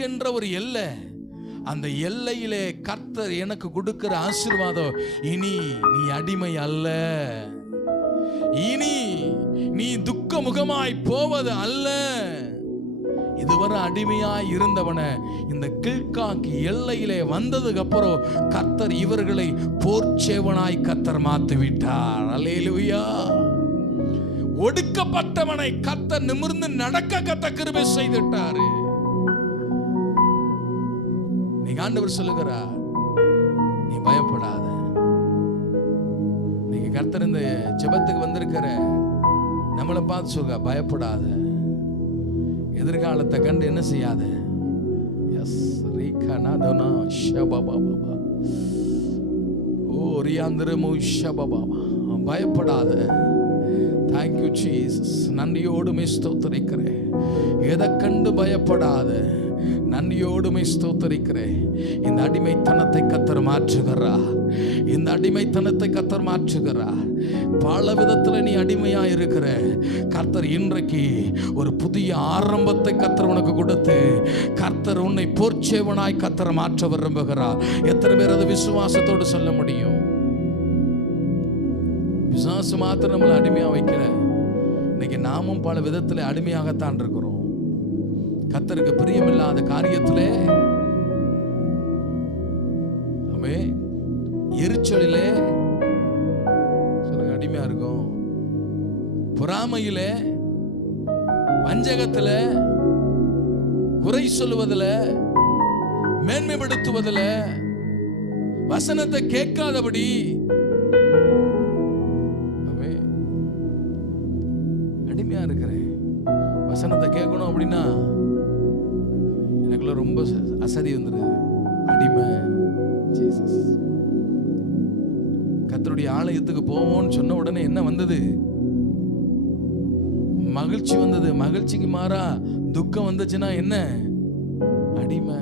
எனக்கென்ற ஒரு எல்லை, அந்த எல்லையிலே கர்த்தர் எனக்கு கொடுக்கிற ஆசீர்வாதம், இனி நீ அடிமை அல்ல, இனி நீ துக்க முகமாய் போவது அல்ல. இதுவரை அடிமையாய் இருந்தவன இந்த கில்காக்கு எல்லையிலே வந்ததுக்கு அப்புறம் கர்த்தர் இவர்களை போர்ச்சேவனாய் கர்த்தர் மாத்தி விட்டார். அல்லேலூயா. ஒடுக்கப்பட்டவனை கர்த்தர் நிமிர்ந்து நடக்க கர்த்தர் கிருபை செய்துட்டாரு. நீங்க ஆண்டவர் சொல்லுகிறார், நீ பயப்படாத. நீங்க கர்த்தர் இந்த ஜெபத்துக்கு வந்திருக்கிற நம்மளை பார்த்து சொல்லுங்க, பயப்படாத. எதிர்காலத்தை கண்டு என்ன செய்யாத. எஸ் ரீகனாதனா ஷபபாபா ஓ ரியாந்திரமோ ஷபபாபா, பயப்படாத. Thank you Jesus. நன்றியோடு ஸ்தோத்திரிக்கிறேன். எதை கண்டு பயப்படாத, நன்றியோடு ஸ்தோத்திரிக்கிறேன். இந்த அடிமைத்தனத்தை கர்த்தர் மாற்றுகிறார். இந்த அடிமைத்தனத்தை கர்த்தர் மாற்றுகிறார். பல விதத்தில் நீ அடிமையா இருக்கிற கர்த்தர் இன்றைக்கு ஒரு புதிய ஆரம்பத்தை கர்த்தர் உனக்கு கொடுத்து கர்த்தர் உன்னை போர்ச்சேவனாய் கர்த்தர் மாற்ற விரும்புகிறார். எத்தனை பேர் அதை விசுவாசத்தோடு சொல்ல முடியும்? விசுவாசம் மாத்திரம் நம்மளை அடிமையா வைக்கல. இன்னைக்கு நாமும் பல விதத்தில் அடிமையாகத்தான் இருக்கிறோம். கர்த்தருக்கு பிரியமில்லாத காரியத்திலே, எரிச்சலிலே சொல்லுங்க அடிமையா இருக்கும். பொறாமையிலே, வஞ்சகத்திலே, குறை சொல்லுவதில், மேன்மைப்படுத்துவதில், வசனத்தை கேட்காதபடி அடிமையா இருக்கிறேன். வசனத்தை கேட்கணும் அப்படின்னா எனக்குள்ள ரொம்ப அசதி வந்துடுது. அடிமை. ஜீசஸ். கர்த்தருடைய ஆலயத்துக்கு போவோம்னு சொன்ன உடனே என்ன வந்தது? மகிழ்ச்சி வந்தது. மகிழ்ச்சிக்கு மாறா துக்கம் வந்துச்சுன்னா என்ன? அடிமை.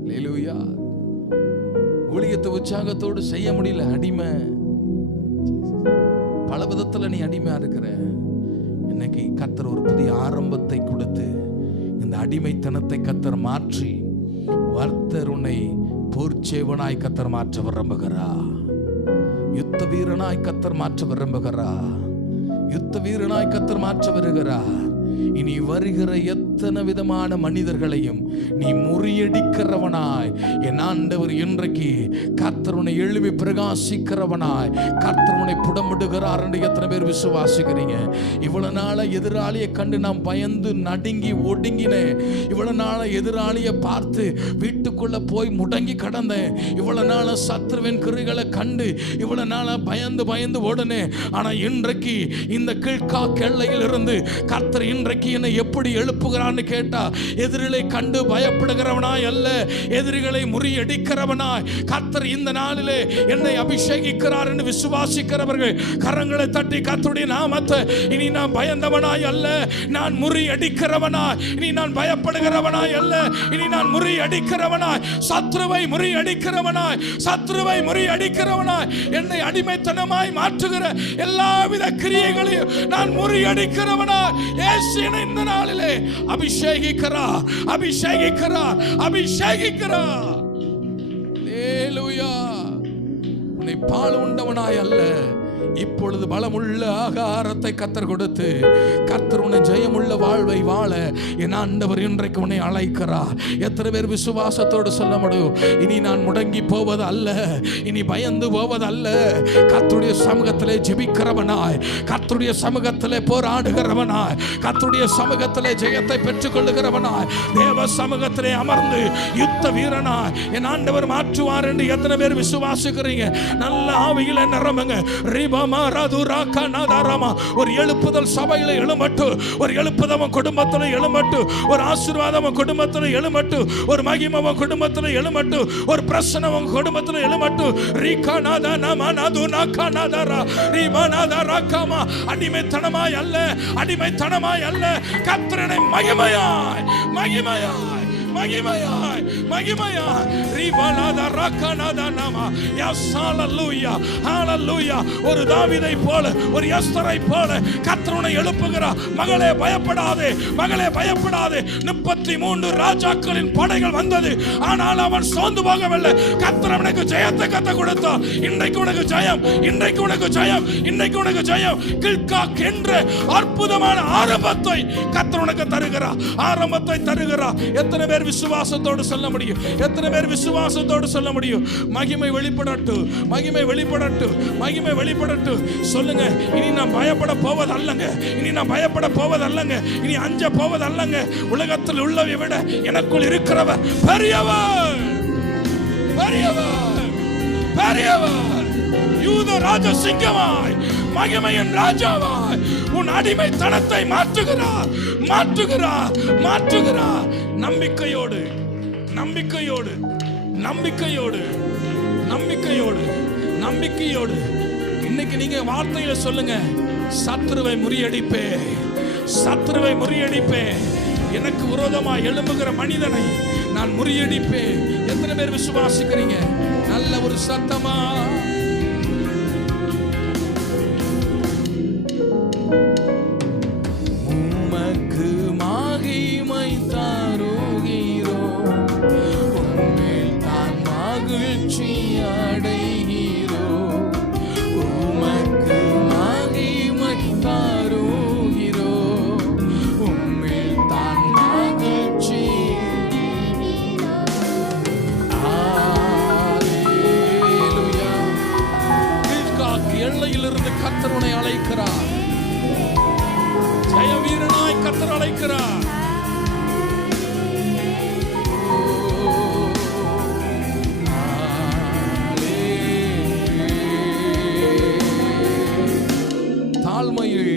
அல்லேலூயா. ஊழியத்தை உற்சாகத்தோடு செய்ய முடியல, அடிமை. பல விதத்துல நீ அடிமையா இருக்கிற. இன்னைக்கு கர்த்தர் ஒரு புதிய ஆரம்பத்தை கொடுத்து இந்த அடிமைத்தனத்தை கர்த்தர் மாற்றி வர்த்தர் உன்னை போர்ச்சேவனாய் கர்த்தர் மாற்ற விரும்புகிறார். யுத்த வீரனாய் கர்த்தர் மாற்ற விரும்புகிறார். யுத்த வீரனாய் கர்த்தர் மாற்ற வருகிறார். இனி வருகிற எத்தனை விதமான மனிதர்களையும் நீ முறியடிக்கிறவனாய் என் ஆண்டவர் இன்றைக்கு கர்த்தர் உன்னை எழுப்பி பிரகாசிக்கிறவனாய் கர்த்தர் உன்னை புடமிடுகிறார் என்று எத்தனை பேர் விசுவாசிக்கிறீங்க? இவ்வளவு நாள எதிராளியை கண்டு நாம் பயந்து நடுங்கி ஒடுங்கினேன். இவ்வளவு நாள எதிராளியை பார்த்து வீட்டுக்குள்ள போய் முடங்கி கடந்தேன். இவ்வளவு நாள சத்ருவின் கிரிகளை கண்டு இவ்வளவு நாள பயந்து பயந்து ஓடுனேன். ஆனா இன்றைக்கு இந்த கீழ்கா எல்லையில் இருந்து கர்த்தர் இன்றைக்கு என்னை எப்படி எழுப்புகிறான்னு கேட்டா, எதிரிகளை கண்டு பயப்படுகிறவனாய் அல்ல, எதிரிகளை முறியடிக்கிறவனாய் கர்த்தர் இந்த நாளிலே என்னை அபிஷேகிக்கிறார் என்று விசுவாசிக்கிறவர்கள் கரங்களை தட்டி கர்த்தருடைய நாமத்தை, இனி நான் பயந்தவனாய் அல்ல, நான் முறியடிக்கிறவனாய், இனி நான் பயப்படுகிறவனாய் அல்ல, இனி நான் முறியடிக்கிறவனாய், சத்ருவை முறியடிக்கிறவனாய், சத்ருவை முறியடிக்கிறவனாய், என்னை அடிமைத்தனமாய் மாற்றுகிற எல்லாவித கிரியைகளையும் நான் முறியடிக்கிறவனாய் இயேசு இந்த நாளிலே அபிஷேகிக்கிறார், அபிஷேகிக்கிறார், அபிஷேகிக்கிறார். அல்லேலூயா. உன்னை பால் உண்டவனாய் அல்ல, இப்பொழுது பலமுள்ள ஆகாரத்தை கர்த்தர் கொடுத்து கர்த்தர் உன்னை ஜெயமுள்ள வாழ்வை வாழ என் ஆண்டவர் இன்றைக்கு உன்னை அழைக்கிறார். எத்தனை பேர் விசுவாசத்தோடு சொல்ல முடியும்? இனி நான் முடங்கி போவது அல்ல, இனி பயந்து போவது அல்ல, கர்த்தருடைய சமூகத்திலே ஜெபிக்கிறவனாய், கர்த்தருடைய சமூகத்திலே போராடுகிறவனாய், கர்த்தருடைய சமூகத்திலே ஜெயத்தை பெற்றுக் கொள்ளுகிறவனாய், தேவ சமூகத்திலே அமர்ந்து யுத்த வீரனாய் என் ஆண்டவர் மாற்றுவார் என்று எத்தனை பேர் விசுவாசிக்கிறீங்க? நல்ல ஆவியில நிரம்புங்க. ஒரு எழுப்புதல் சபையில எழுமட்டு, ஒரு எழுப்புதல் குடும்பத்தில் எழுமட்டு, ஒரு ஆசீர்வாதம் குடும்பத்தில் எழுமட்டு, ஒரு மகிமை குடும்பத்தில் எழுமட்டு, ஒரு பிரசனம் குடும்பத்தில் எழுமட்டு. அடிமைத்தனமாய் அல்ல, அடிமைத்தனமாய் அல்ல, கர்த்தரை மகிமையாய் மகிமையாய் மகிமையாய் மகிமையாய் ரிவலாத ரக்கனாத நாம எஸ் ஹalleluya ஹalleluya. ஒரு தாவீதை போல ஒரு எஸ்தரை போல கர்த்தர் எழுப்புகிறார். மகளே பயப்படாதே, மகளே பயப்படாதே. 33 ராஜாக்களின் படைகள் வந்தது, ஆனால் அவன் சோர்ந்து போகவில்லை. கர்த்தர் அவனுக்கு ஜெயத்தை கற்றுக் கொடுத்தார். இன்றைக்கு உனக்கு ஜெயம், இன்றைக்கு உனக்கு ஜெயம், இன்றைக்கு உனக்கு ஜெயம். கில்காக் என்ற அற்புதமான ஆரம்பத்தை கர்த்தர் உனக்கு தருகிறார், ஆரம்பத்தை தருகிறார். எத்தனை பேர் விசுவாசத்தோடு சொல்ல முடியும்? எத்தனை பேர் விசுவாசத்தோடு சொல்ல முடியும்? மகிமை வெளிப்படட்டும், மகிமை வெளிப்படட்டும், மகிமை வெளிப்படட்டும். சொல்லுங்க, இனி நான் பயப்பட போவது அல்லங்க, இனி நான் பயப்பட போவது அல்லங்க, இனி அஞ்ச போவது அல்லங்க. உலகத்தில் உள்ளவை விட எனக்குள் இருக்கிறவர் பெரியவர், பெரியவர், பெரியவர். யூத ராஜ சிங்கமாய் மகிமையின் ராஜாவாய் உன் அடிமைத்தனத்தை மாற்றுகிறார், மாற்றுகிறார், மாற்றுகிறார். நம்பிக்கையோடு, நம்பிக்கையோடு, நம்பிக்கையோடு, நம்பிக்கையோடு, நம்பிக்கையோடு. இன்னைக்கு நீங்க வார்த்தையில சொல்லுங்க, சத்துருவை முறியடிப்பே, சத்துருவை முறியடிப்பே. எனக்கு விரோதமாக எழும்புகிற மனிதனை நான் முறியடிப்பேன். எத்தனை பேர் விசுவாசிக்கிறீங்க? நல்ல ஒரு சத்தமா உமக்கு மகிமை தருகிறோம், உம்மில் தான் மகிழ்ச்சி அடைகிறோம். உமக்கு மகிமை தருகிறோம், உம்மில் தான் மகிழ்ச்சி. ஹalleluya. கில்காக் எல்லையிலிருந்து கர்த்தர் உன்னை அழைக்கிறார். ஜெய வீரனாய் கர்த்தர் அழைக்கிறார். தாழ்மையில்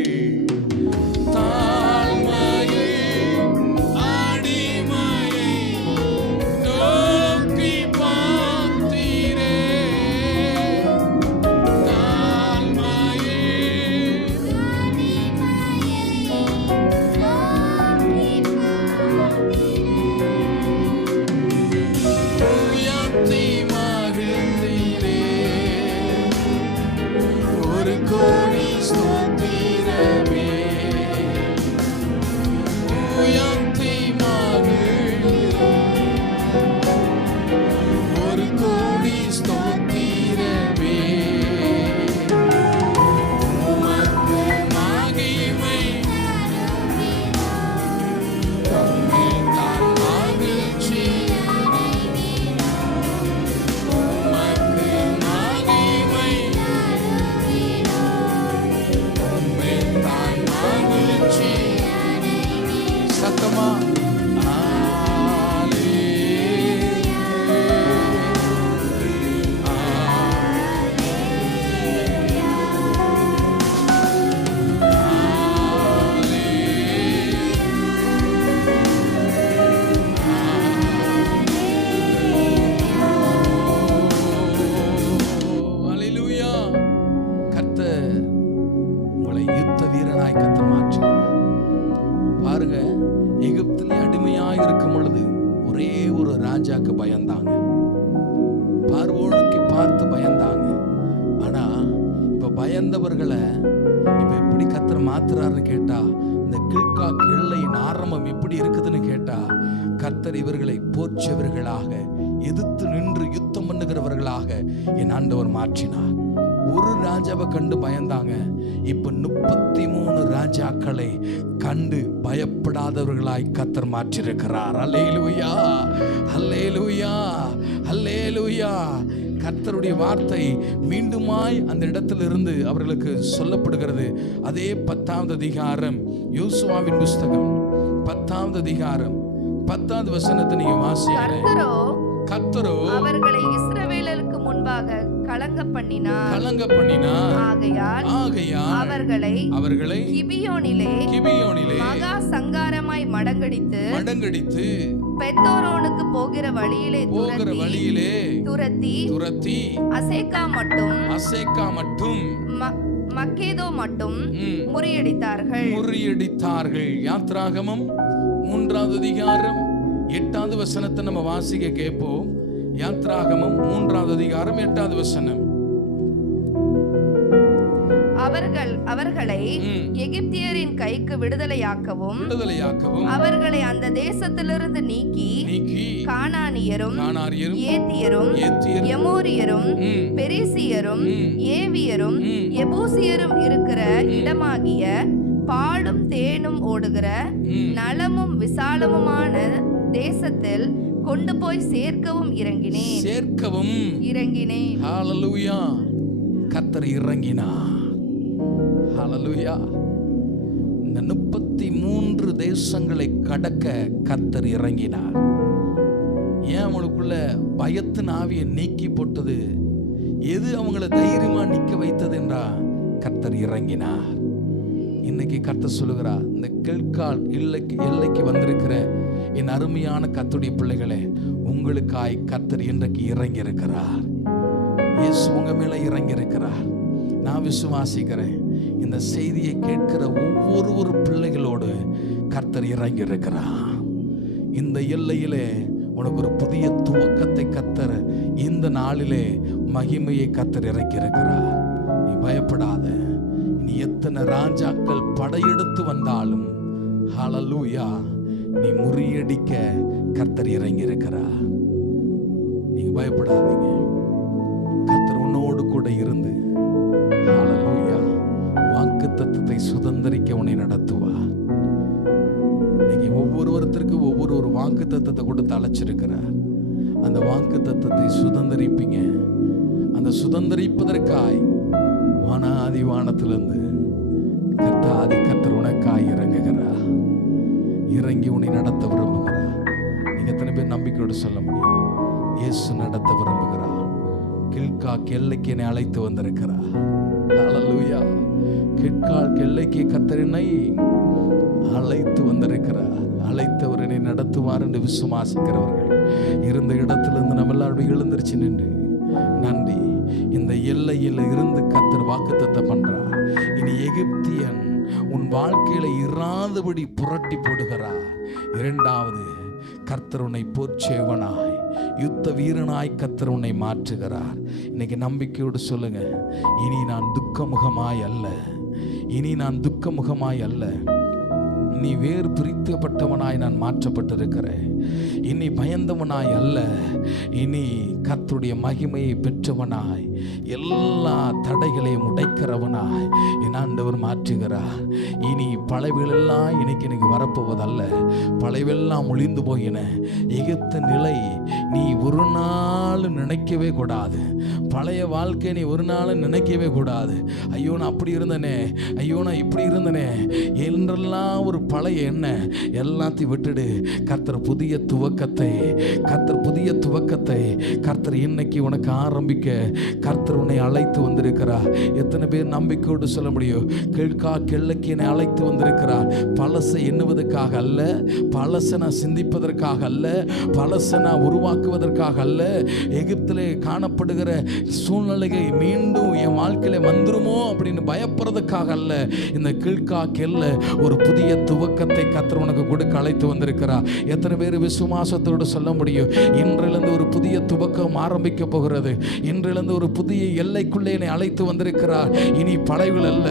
அடிமையை நோக்கி பார்த்தீரே, உயர்த்தி மகிழ்ந்தீரே. ஒரு கோடி ஸ்தோத்திரமே, உயர்த்தி மகிழ்ந்தீரே. ஒரு கோடி ஸ்தோத்திரமே, உமக்கு மகிமை, உம்மில் தான் மகிழ்ச்சி. உமக்கு மகிமை, உம்மில் தான் மகிழ்ச்சி. சத்தமா ஹalleluya. கர்த்தர் உங்களை யுத்த வீரனாய் கர்த்தர் மாற்றுகிறார். பாருங்க, எகிப்திலே அடிமையாய் இருக்கும் பொழுது ஒரே ஒரு ராஜாக்கு பயந்தாங்க, பார்வோனுக்கு பார்த்து பயந்தாங்க. ஆனா இப்ப பயந்தவர்களை இப்ப எப்படி கர்த்தர் மாத்துறாருன்னு கேட்டா, இந்த கில்காக் எல்லையின் ஆரம்பம் எப்படி இருக்குதுன்னு கேட்டா, கர்த்தர் இவர்களை போர்ச்சவர்களாக, எதிர்த்து நின்று யுத்தம் பண்ணுகிறவர்களாக என் ஆண்டவர் மாற்றினார். ஒரு ராஜாவை கண்டு பயந்தாங்க, இப்ப 33 ராஜாக்களை கண்டு பயப்படாதவர்களாய் கர்த்தர் மாற்றியிருக்கிறார். அல்லேலூயா, அல்லேலூயா, அல்லேலூயா. கர்த்தருடைய வார்த்தை மீண்டுமாய் அந்த இடத்திலிருந்து அவர்களுக்கு சொல்லப்படுகிறது. அதே 10வது அதிகாரம், யோசுவாவின் புஸ்தகம் 10வது அதிகாரம் 10வது வசனத்தை நீங்க வாசிங்க. கர்த்தரோ அவர்களை இஸ்ரவேலருக்கு முன்பாக கலங்க பண்ணினார். ஆகையால் அவர்களை கிபியோனிலே மகா சங்காரமாய் மடங்கடித்து பெத்தோரோனுக்கு போகிற வழியிலே துரத்தி அசேக்கா மட்டும் மக்கேதோ மட்டும் முறியடித்தார்கள். யாத்ராகமம் 3வது அதிகாரம் 8வது வசனத்தை நம்ம வாசிக்க கேட்போம். யாத்ராகமம் 3வது அதிகாரம் 8வது வசனம். அவர்களை எகிப்தியரின் கைக்கு விடுதலையாக்கவும் அவர்களை அந்த தேசத்திலிருந்து நீக்கி கானானியரும் ஏத்தியரும் எமோரியரும் பெரிசியரும் ஏவியரும் எபூசியரும் இருக்கிற இடமாகிய பாலும் தேனும் ஓடுகிற நலமும் விசாலமுமான தேசத்தில் கொண்டு போய் சேர்க்கவும் இறங்கினேன். ஹல்லேலூயா. கர்த்தர் இறங்கினார். ஹல்லேலூயா. இந்த 33 தேசங்களை கடக்க கர்த்தர் இறங்கினார். ஏன் அவங்களுக்குள்ள பயத்தின் ஆவியை நீக்கி போட்டது? எது அவங்கள தைரியமா நிக்க வைத்தது என்றா கர்த்தர் இறங்கினார். இன்னைக்கு கர்த்தர் சொல்லுகிறார், இந்த கில்கால் எல்லைக்கு வந்திருக்கிற என் அருமையான கர்த்தருடைய பிள்ளைகளே, உங்களுக்காய் கர்த்தர் இன்றைக்கு இறங்கி இருக்கிறார். இயேசு உங்க மேல இறங்கி இருக்கிறார். நான் விசுவாசிக்கிறேன், இந்த செய்தியை கேட்கிற ஒவ்வொரு பிள்ளைகளோடு கர்த்தர் இறங்கி இருக்கிறார். இந்த எல்லையிலே உனக்கு ஒரு புதிய துவக்கத்தை கர்த்தர் இந்த நாளிலே மகிமையை கர்த்தர் இறக்கி இருக்கிறார். நீ பயப்படாத. நீ எத்தனை ராஜாக்கள் படையெடுத்து வந்தாலும் ஹல்லேலூயா, நீ முறியடிக்க கர்த்தர் இறங்கி இருக்கிறார். நீங்க பயப்படாதீங்க. கர்த்தர் உன்னோடு கூட இருந்து ஹல்லேலூயா வாக்குத்தத்தத்தை சுதந்தரிக்க உன்னை நடத்துவார். நீங்க ஒவ்வொருத்தருக்கு ஒவ்வொரு வாக்குத்தத்தத்தை கொடுத்து அழைச்சிருக்கிறார். அந்த வாக்குத்தத்தத்தை சுதந்தரிப்பீங்க. அந்த சுதந்தரிப்பதற்காய் வானாதி வானத்திலிருந்து கர்த்தர் உனக்காய் இறங்குகிறார். இறங்கி உன்னை நடத்த விரும்புகிறார். நீங்க எத்தனை பேர் நம்பிக்கையோடு சொல்ல முடியும்? இயேசு நடத்த விரும்புகிறார். கில்கால் எல்லைக்கு என்னை அழைத்து வந்திருக்கிறார். ஹல்லேலூயா. கில்கால் எல்லைக்கு கர்த்தர் என்னை அழைத்து வந்திருக்கிறார். அழைத்தவர் என்னை நடத்துவார் என்று விசுவாசிக்கிறவர்கள் இருந்த இடத்திலிருந்து நம்ம எல்லாரும் எழுந்திருச்சு நின்று நன்றி. இந்த எல்லையில் இருந்து கர்த்தர் வாக்குத்தத்தம் பண்றார். இனி எகிப்தியன் உன் வாழ்க்கையில இராதபடி புரட்டி போடுகிறார். இரண்டாவது, கர்த்தர் உன்னை போர்ச்சேவனாய் யுத்த வீரனாய் கர்த்தர் உன்னை மாற்றுகிறார். இன்னைக்கு நம்பிக்கையோடு சொல்லுங்க, இனி நான் துக்கமுகமாய் அல்ல, நீ வேறு பிரிக்கப்பட்டவனாய் நான் மாற்றப்பட்டிருக்கிறேன். இனி பயந்தவனாய் அல்ல, இனி கர்த்தருடைய மகிமையை பெற்றவனாய் எல்லா தடைகளையும் உடைக்கிறவனாய் என் ஆண்டவர் மாற்றுகிறார். இனி பழையவெல்லாம் இன்னைக்கு வரப்போவதல்ல. பழையவெல்லாம் ஒளிந்து போயின. எகிப்து நிலை நீ ஒரு நாள் நினைக்கவே கூடாது. பழைய வாழ்க்கை நீ ஒரு நாள் நினைக்கவே கூடாது. ஐயோ நான் அப்படி இருந்தனே, ஐயோ நான் இப்படி இருந்தனே என்றெல்லாம் ஒரு பழைய என்ன எல்லாத்தையும் விட்டுடு. கர்த்தர் புதிய துவக்கத்தை கர்த்தர் இன்னைக்கு உனக்கு ஆரம்பிக்க கர்த்தர் உன்னை அழைத்து வந்திருக்கிறார். எத்தனை பேர் நம்பிக்கையோடு சொல்ல முடியும்? கில்கால் என்னை அழைத்து வந்திருக்கிறார். பழசை எண்ணுவதற்காக அல்ல, பழசை நான் சிந்திப்பதற்காக அல்ல, பழசை நான் உருவாக்குவதற்காக அல்ல, எகிப்திலே காணப்படுகிற சூழ்நிலையை மீண்டும் என் வாழ்க்கையில வந்துருமோ அப்படின்னு பயப்படுறதுக்காக அல்ல. இந்த கில்கால் ஒரு புதிய துவக்கத்தை கர்த்தர் உனக்கு கொடுக்க அழைத்து வந்திருக்கிறார். எத்தனை பேர் விசுவாசத்தோடு சொல்ல முடியும்? இன்றிலிருந்து ஒரு புதிய துவக்கம் ஆரம்பிக்க போகிறது. இன்றிலிருந்து ஒரு புதிய எல்லைக்குள்ளே என்னை அழைத்து வந்திருக்கிறார். இனி பழையகள் அல்ல,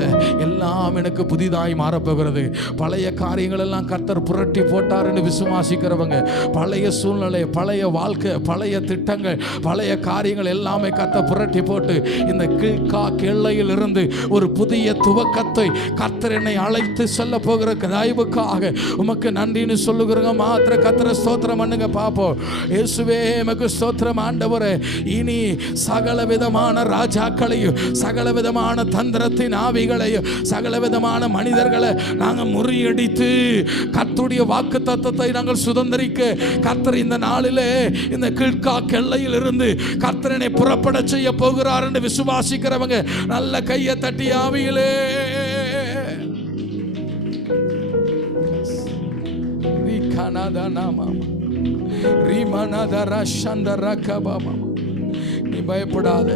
எல்லாம் எனக்கு புதிதாய் மாறப்போகிறது. பழைய காரியங்கள் எல்லாம் கர்த்தர் புரட்டி போட்டார் என்று விசுவாசிக்கிறவங்க, பழைய சூழ்நிலை, பழைய வாழ்க்கை, பழைய திட்டங்கள், பழைய காரியங்கள் எல்லாமே கர்த்தர் புரட்டி போட்டு இந்த கில்கால் எல்லையில் இருந்து ஒரு புதிய துவக்கத்தை கர்த்தர் என்னை அழைத்து சொல்ல போகிற தயவுக்காக உமக்கு நன்றின்னு சொல்லுகிறோங்க. மாத்திர கர்த்தரை ஸ்தோத்திரம் பண்ணுங்க பாப்போம். இயேசுவே உமக்கு ஸ்தோத்திரம் ஆண்டவரே. இனி சகல விதமான ராஜாக்களையும், சகல விதமான தந்திரத்தின் ஆவிகளையும், சகல விதமான மனிதர்களை நாங்கள் முறியடித்து கர்த்தருடைய வாக்கு தத்தத்தை நாங்கள் சுதந்திரிக்க கர்த்தர் இந்த நாளிலே இந்த கில்கால் எல்லையில் இருந்து கர்த்தரனை புறப்பட செய்ய போகிறார் என்று விசுவாசிக்கிறவங்க நல்ல கையை தட்டி ஆவியிலே நீ பயப்படாத,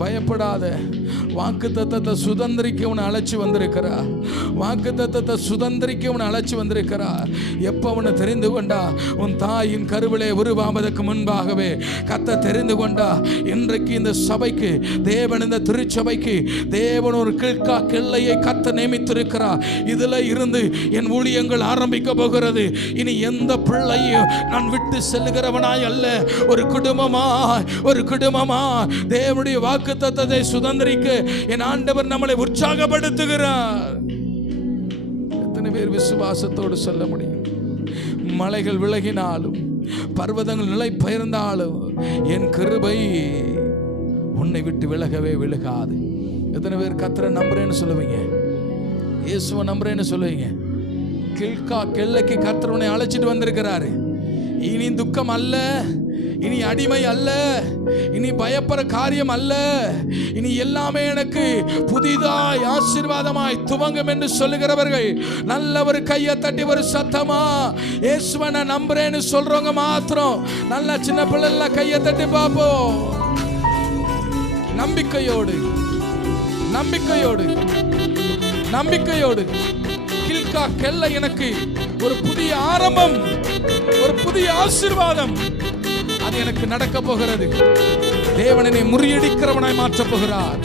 பயப்படாத. வாக்கு தத்தத்தை சுதந்திரிக்க உன்னை அழைச்சி வந்திருக்கிறார். வாக்குத்தத்தத்தை சுதந்திரிக்க உன்னை அழைச்சி வந்திருக்கிறார். எப்போ உன்னை தெரிந்து கொண்டா? உன் தாயின் கருவிலே உருவாவதற்கு முன்பாகவே கர்த்தர் தெரிந்து கொண்டா. இன்றைக்கு இந்த சபைக்கு தேவன், இந்த திருச்சபைக்கு தேவன் ஒரு கிழ்கா கிள்ளையை கர்த்தர் நியமித்திருக்கிறார். இதுல இருந்து என் ஊழியங்கள் ஆரம்பிக்க போகிறது. இனி எந்த பிள்ளையும் நான் விட்டு செல்லுகிறவனாய் அல்ல, ஒரு குடும்பமா தேவனுடைய வாக்குத்தத்தத்தை சுதந்திரிக்க என் ஆண்டவர் நம்மளை உற்சாகப்படுத்துகிறார். எத்தனை பேர் விசுவாசத்தோடு சொல்ல முடியும்? மலைகள் விலகினாலும் பர்வதங்கள் நிலை பெயர்ந்தாலும் என் கிருபை உன்னை விட்டு விலகவே விலகாது. எத்தனை பேர் கர்த்தரை நம்புறேன்னு சொல்லுவீங்க? இயேசுவை நம்புறேன்னு சொல்லுவீங்க? கிழ்கா கெல்லைக்கு கர்த்தர் உன்னை அழைச்சிட்டு வந்திருக்கிறாரு. இனி துக்கம் அல்ல, இனி அடிமை அல்ல, இனி பயப்பட காரியம் அல்ல, இனி எல்லாமே எனக்கு புதிதாய் ஆசீர்வாதமாய் துவங்கும் என்று சொல்லுகிறவர்கள் நல்ல ஒரு கையை தட்டி ஒரு சத்தமா இயேசுவை நான் நம்புறேன்னு சொல்றவங்க மாத்திரம் நல்ல சின்ன பிள்ளை கையை தட்டி பார்ப்போம். நம்பிக்கையோடு கிழ்கா கெல்லை எனக்கு ஒரு புதிய ஆரம்பம், ஒரு புதிய ஆசீர்வாதம், அது எனக்கு நடக்க போகிறது. தேவனை முறியடிக்கிறவனாய் மாற்றப் போகிறார்.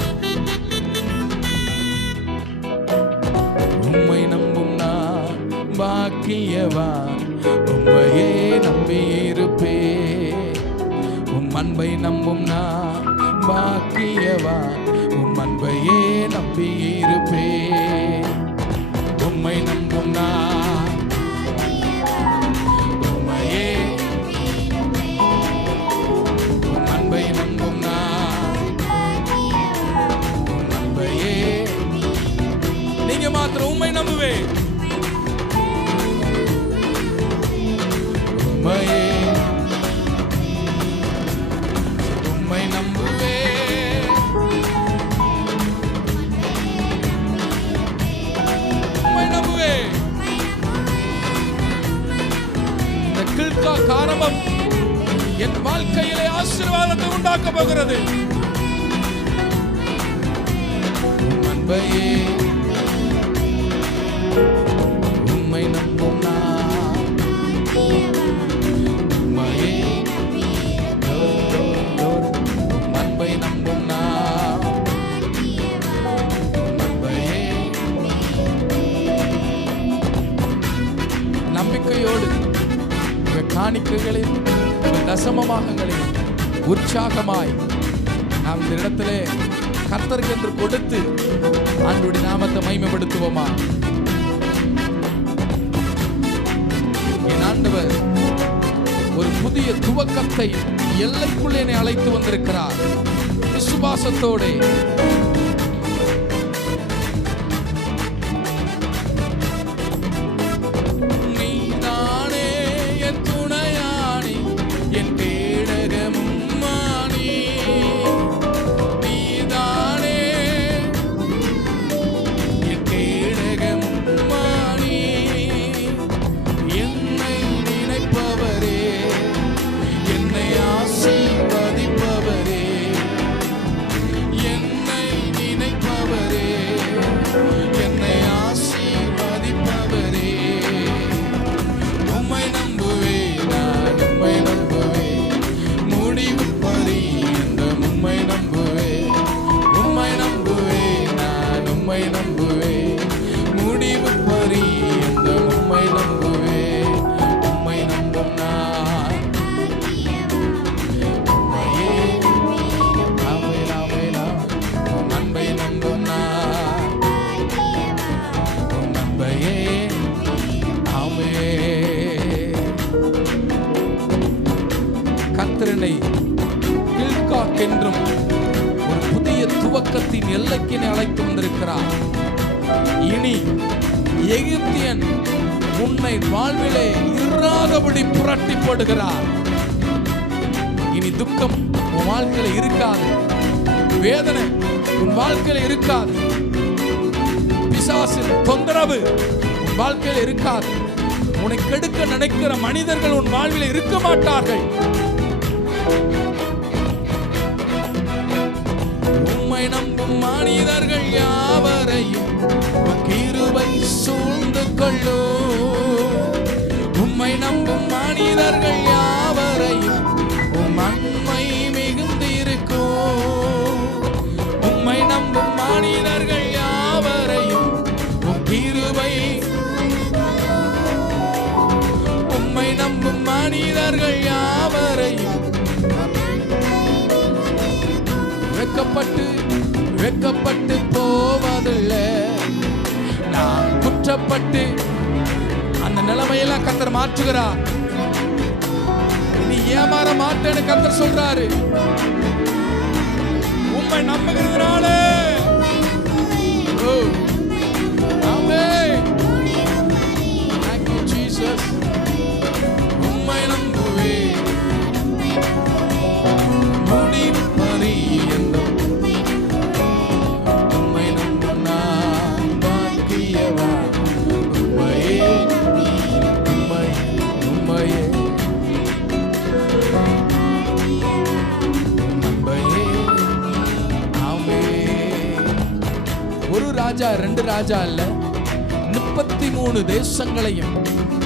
உம்மை நம்பும் நான் பாக்கியவான், உம்மையே நம்பியிருப்பேன். உம் அன்பை நம்பும் நான் பாக்கியவான், உம் அன்பையே நம்பியிருப்பேன். உம்மை நம்பும் நான் உம்மையே, உம் அன்பை நம்பும் நான் உம் அன்பையே. நீங்க மாத்திரம் உம்மை நம்புவேன், உம்மையே, உம்மை நம்புவேன், உம்மை நம்புவேன். இந்த கிழ்கா காரணம் என் வாழ்க்கையிலே ஆசீர்வாதத்தை உண்டாக்க போகிறது. அன்பையே உம்மை நம்பும் நான் உம்மையே, அன்பை நம்பும் நான் அன்பையே. நம்பிக்கையோடு காணிக்கைகளில் தசமமாகங்களில் உற்சாகமாய் நாம் இந்த இடத்திலே கர்த்தருக்கு என்று கொடுத்து ஆண்டவருடைய நாமத்தை மகிமைப்படுத்துவோமா? என் ஆண்டவர் ஒரு புதிய துவக்கத்தை எல்லைக்குள்ளே என்னை அழைத்து வந்திருக்கிறார். விசுவாசத்தோட கிழ்காக்கென்றும் ஒரு புதிய துவக்கத்தின் எல்லைக்கு அழைத்து வந்திருக்கிறார். இனி எகிப்தியன் உன்னை வாழ்விலே இராதபடி புரட்டி போடுகிறார். இனி துக்கம் உன் வாழ்க்கையில இருக்காது, வேதனை உன் வாழ்க்கையில இருக்காது, பிசாசின் தொந்தரவு உன் வாழ்க்கையில இருக்காது, உன்னை கெடுக்க நினைக்கிற மனிதர்கள் உன் வாழ்வில் இருக்க மாட்டார்கள். உம்மை நம்பும் மனிதர்கள் யாவரையும் கிருபை சூழ்ந்து கொள்ளும். உம்மை நம்பும் மனிதர்கள் யாவரையும் உம் அன்பை மிகுந்திருக்கும். உம்மை நம்பும் மனிதர்கள் யாவரையும் உம் கிருபை. உம்மை நம்பும் மனிதர்கள் யாவரையும் வெக்கப்பட்டு போவதில்லை. நான் குற்றப்பட்டு அந்த நிலைமையெல்லாம் கர்த்தர் மாற்றுகிறார். நீ ஏமாற மாட்டேன்னு கர்த்தர் சொல்றாரு. உம்மை நம்புகிறதுனால உம்மை நம்புவே முடிப்பறி என்றும் உம்மை நம்பும் நான் பாக்கியவா. உம்மையே உம்மையே நம்பையே. ஆமே. ஒரு ராஜா, 2 ராஜா இல்ல, 33 தேசங்களையும்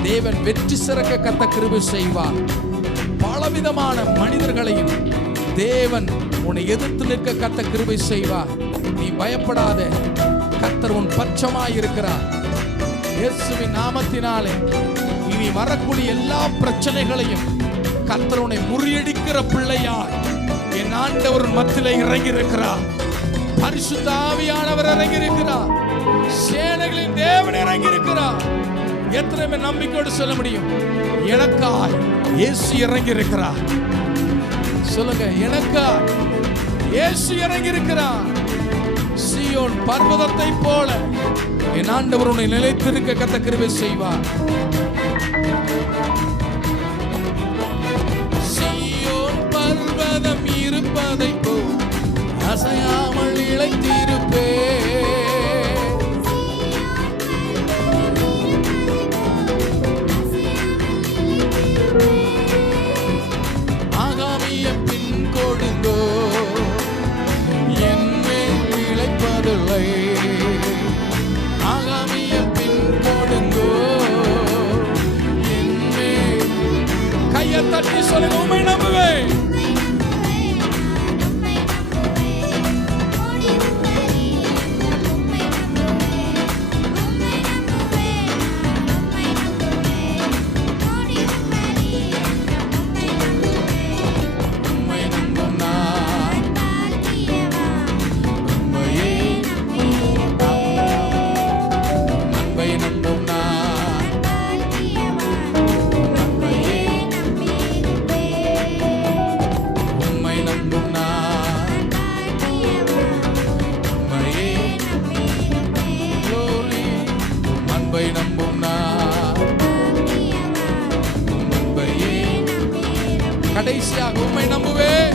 தேவன் வெற்றி சிறக்க கர்த்தர் கிருபை செய்வார். பலவிதமான மனிதர்களையும் தேவன் உன்னை எதிர்த்து நிற்க கர்த்தர் கிருபை செய்வார். நீ பயப்படாத, கர்த்தர் உன் பட்சமாய் இருக்கிறார். இயேசுவின் நாமத்தினாலே இனி வரக்கூடிய எல்லா பிரச்சனைகளையும் கர்த்தர் உன்னை முறியடிக்கிற பிள்ளையாய் என் ஆண்டவர் மத்தியிலே இறங்கி இருக்கிறார். பரிசுத்த ஆவியானவர் இறங்கி இருக்கிறார். சேனைகளின் தேவன் இறங்கி இருக்கிறார். எத்தனை பேர் நம்பிக்கையோடு சொல்ல முடியும்? எனக்காய் இயேசு இறங்கி இருக்கிறார். சொல்லுங்க, எனக்காய் இயேசு இறங்கி இருக்கிறார். சீயோன் பர்வதத்தை போல என் ஆண்டவர் உன்னை நிலைத்திருக்க கர்த்தர் கிருபை செய்வார். சீயோன் பர்வதம் இருப்பதை போல் அசையாமல் இளைத்திருப்பே. ஆகாமிய பின் கொடுங்கோ, என் மேல் இளைப்பதில்லை. ஆகாமிய பின் கொடுங்கோ, என் மேல். கையை தட்டி சொல்லுங்க, உம்மை நம்புவேன். கடைசியாக உம்மை நம்புவேன்.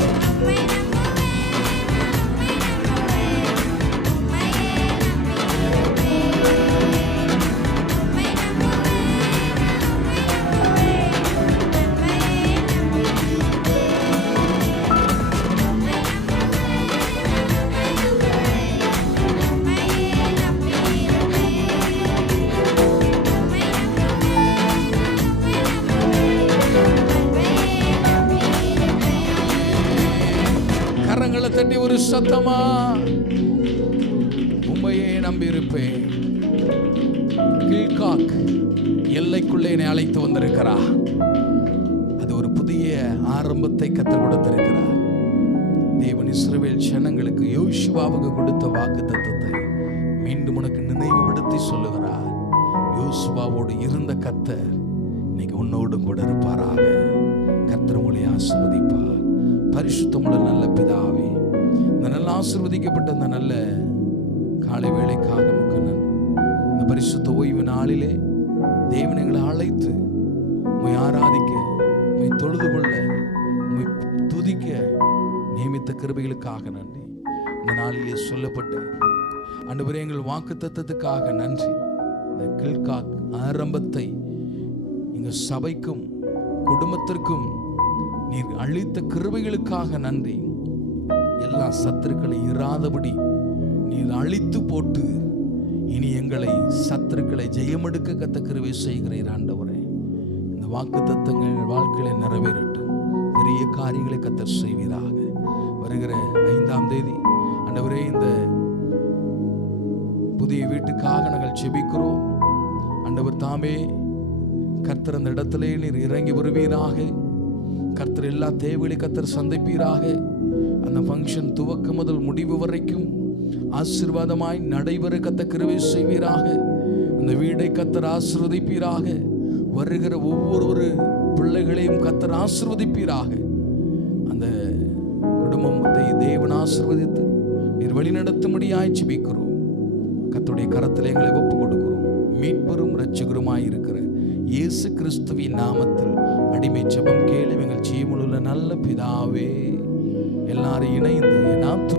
தட்டி ஒரு சத்தமா உம்மையே நம்பியிருப்பேன். கில்காக் எல்லைக்குள்ளே என்னை அழைத்து வந்திருக்கிறார். அது ஒரு புதிய ஆரம்பத்தை கர்த்தர் கொடுத்திருக்கிறார். தேவன் இஸ்ரவேல் ஜனங்களுக்கு யோசுவாவுக்கு கொடுத்த வாக்குத்தத்தத்தை மீண்டும் உனக்கு நினைவுபடுத்தி சொல்லுகிறார். யோசுவாவோடு இருந்த கர்த்தர் இன்னைக்கு உன்னோடு கூட இருப்பாராக. கர்த்தர் உங்களை ஆசீர்வதிப்பார். பரிசுத்தமுள்ள நல்ல பிதாவே, இந்த நல்ல ஆசீர்வதிக்கப்பட்ட இந்த நல்ல காலை வேளைக்காக உமக்கு நன்றி. இந்த பரிசுத்த ஓய்வு நாளிலே தேவன் எங்களை அழைத்து உம்மை ஆராதிக்க, உம்மை தொழுது கொள்ள, உம்மை துதிக்க நியமித்த கிருபைகளுக்காக நன்றி. இந்த நாளிலே சொல்லப்பட்ட ஆண்டவரே எங்கள் வாக்குத்தத்தத்துக்காக நன்றி. இந்த கில்காக் ஆரம்பத்தை எங்கள் சபைக்கும் குடும்பத்திற்கும் நீர் அளித்த கிருபைகளுக்காக நன்றி. எல்லா சத்துருக்களை இராதபடி நீர் அழித்து போட்டு இனி எங்களை சத்துருக்களை ஜெயமெடுக்க கத்த கிருபை செய்கிறீர் ஆண்டவரே. இந்த வாக்கு தத்தங்கள் வாழ்க்கையில நிறைவேறட்டும். பெரிய காரியங்களை கத்தர் செய்வீராக. வருகிற 5ஆம் தேதி ஆண்டவரே, இந்த புதிய வீட்டுக்காக நாங்கள் ஜெபிக்கிறோம். ஆண்டவர் தாமே கர்த்தர் அந்த இடத்திலே நீர் இறங்கி வருவீராக. கர்த்தர் எல்லா தேவைகளை கர்த்தர் சந்திப்பீராக. அந்த ஃபங்க்ஷன் துவக்கம் முதல் முடிவு வரைக்கும் ஆசீர்வாதமாய் நடைபெற கர்த்தர் கிருபை செய்வீராக. அந்த வீடை கர்த்தர் ஆசீர்வதிப்பீராக. வருகிற ஒவ்வொரு பிள்ளைகளையும் கர்த்தர் ஆசீர்வதிப்பீராக. அந்த குடும்பத்தை தேவன் ஆசீர்வதித்து நீர் வழி நடத்தும்படியாய் ஜெபிக்கிறோம். கர்த்தருடைய கரத்தில் எங்களை ஒப்பு கொடுக்கிறோம். மீட்பரும் இரட்சகருமாய் இருக்கிற இயேசு கிறிஸ்துவின் நாமத்தில் அடிமை ஜெபம் கேளு எங்கள் ஜீவனுள்ள நல்ல பிதாவே. எல்லாரும் இணைந்து